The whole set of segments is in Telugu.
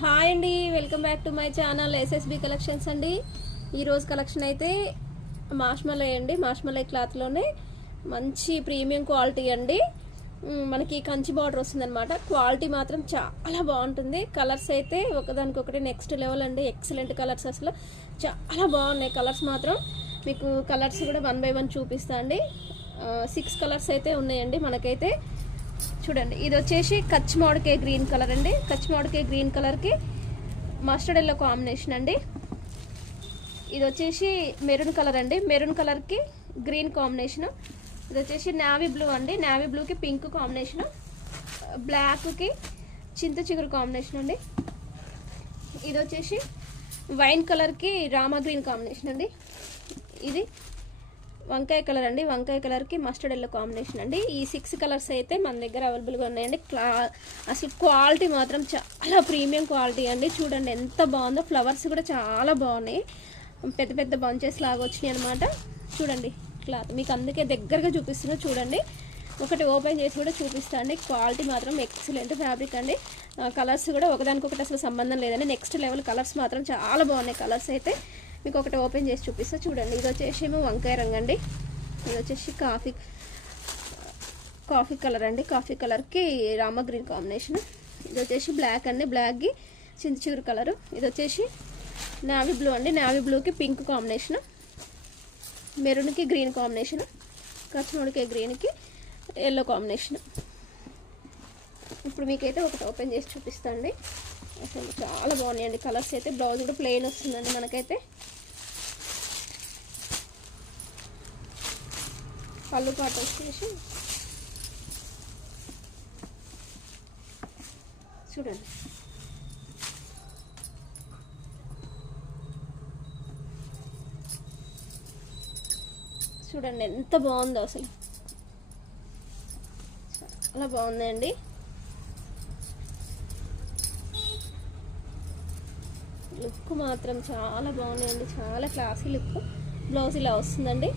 హాయ్ అండి, welcome back to my channel SSB collections అండి. ఈరోజు కలెక్షన్ అయితే మాష్మలై అండి. మాష్మలై క్లాత్లోనే మంచి ప్రీమియం క్వాలిటీ అండి. మనకి కంచి బార్డర్ వస్తుందన్నమాట. క్వాలిటీ మాత్రం చాలా బాగుంటుంది. కలర్స్ అయితే ఒకదానికొకటి నెక్స్ట్ లెవెల్ అండి. ఎక్సలెంట్ కలర్స్, అసలు చాలా బాగున్నాయి కలర్స్ మాత్రం. మీకు కలర్స్ కూడా 1 by 1 చూపిస్తా అండి. 6 కలర్స్ అయితే ఉన్నాయండి మనకైతే. చూడండి, ఇది వచ్చేసి కచ్ మామిడికాయ గ్రీన్ కలర్ అండి. కచ్ మామిడికాయ గ్రీన్ కలర్కి మస్టర్డ్ ఎల్లో కాంబినేషన్ అండి. ఇది వచ్చేసి మెరూన్ కలర్ అండి. మెరూన్ కలర్కి గ్రీన్ కాంబినేషన్. ఇది వచ్చేసి నావీ బ్లూ అండి. నావీ బ్లూకి పింక్ కాంబినేషన్. బ్లాక్కి చింత చిగురు కాంబినేషన్ అండి. ఇది వచ్చేసి వైన్ కలర్కి రామా గ్రీన్ కాంబినేషన్ అండి. ఇది వంకాయ కలర్ అండి. వంకాయ కలర్కి మస్టర్డ్ ఎల్లో కాంబినేషన్ అండి. ఈ 6 కలర్స్ అయితే మన దగ్గర అవైలబుల్గా ఉన్నాయండి. అసలు క్వాలిటీ మాత్రం చాలా ప్రీమియం క్వాలిటీ అండి. చూడండి ఎంత బాగుందో. ఫ్లవర్స్ కూడా చాలా బాగున్నాయి. పెద్ద పెద్ద బంచెస్ లాగా వచ్చినాయి అనమాట. చూడండి క్లాత్ మీకు అందుకే దగ్గరగా చూపిస్తున్నా. చూడండి, ఒకటి ఓపెన్ చేసి కూడా చూపిస్తా అండి. క్వాలిటీ మాత్రం ఎక్సలెంట్ ఫ్యాబ్రిక్ అండి. కలర్స్ కూడా ఒకదానికొకటి అసలు సంబంధం లేదండి. నెక్స్ట్ లెవెల్ కలర్స్ మాత్రం చాలా బాగున్నాయి. కలర్స్ అయితే మీకు ఒకటి ఓపెన్ చేసి చూపిస్తా. చూడండి, ఇది వచ్చేసి ఏమో వంకాయ రంగు అండి. ఇది వచ్చేసి కాఫీ కలర్ అండి. కాఫీ కలర్కి రామా గ్రీన్ కాంబినేషన్. ఇది వచ్చేసి బ్లాక్ అండి. బ్లాక్కి చింత చిగురు కలరు. ఇది వచ్చేసి నావీ బ్లూ అండి. నావీ బ్లూకి పింక్ కాంబినేషన్. మెరూన్కి గ్రీన్ కాంబినేషన్. కచ్చిమోడికాయ గ్రీన్కి ఎల్లో కాంబినేషన్. ఇప్పుడు మీకైతే ఒకటి ఓపెన్ చేసి చూపిస్తా అండి. అసలు చాలా బాగున్నాయండి కలర్స్ అయితే. బ్లౌజ్ కూడా ప్లెయిన్ వస్తుందండి మనకైతే. పళ్ళు పాట వచ్చేసి చూడండి, చూడండి ఎంత బాగుందో. అసలు చాలా బాగుందండి. లుక్ మాత్రం చాలా బాగున్నాయండి. చాలా క్లాసీ లుక్. బ్లౌజ్ ఇలా వస్తుందండి.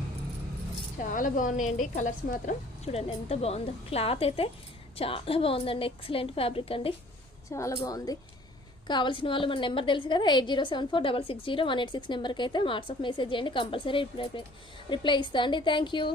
చాలా బాగున్నాయండి కలర్స్ మాత్రం. చూడండి ఎంత బాగుందో. క్లాత్ అయితే చాలా బాగుందండి. ఎక్సలెంట్ ఫ్యాబ్రిక్ అండి. చాలా బాగుంది. కావాల్సిన వాళ్ళు మన నెంబర్ తెలుసు కదా, 8074660186 నెంబర్కి అయితే వాట్సాప్ మెసేజ్ చేయండి. కంపల్సరీ రిప్లై ఇస్తా అండి. Thank you.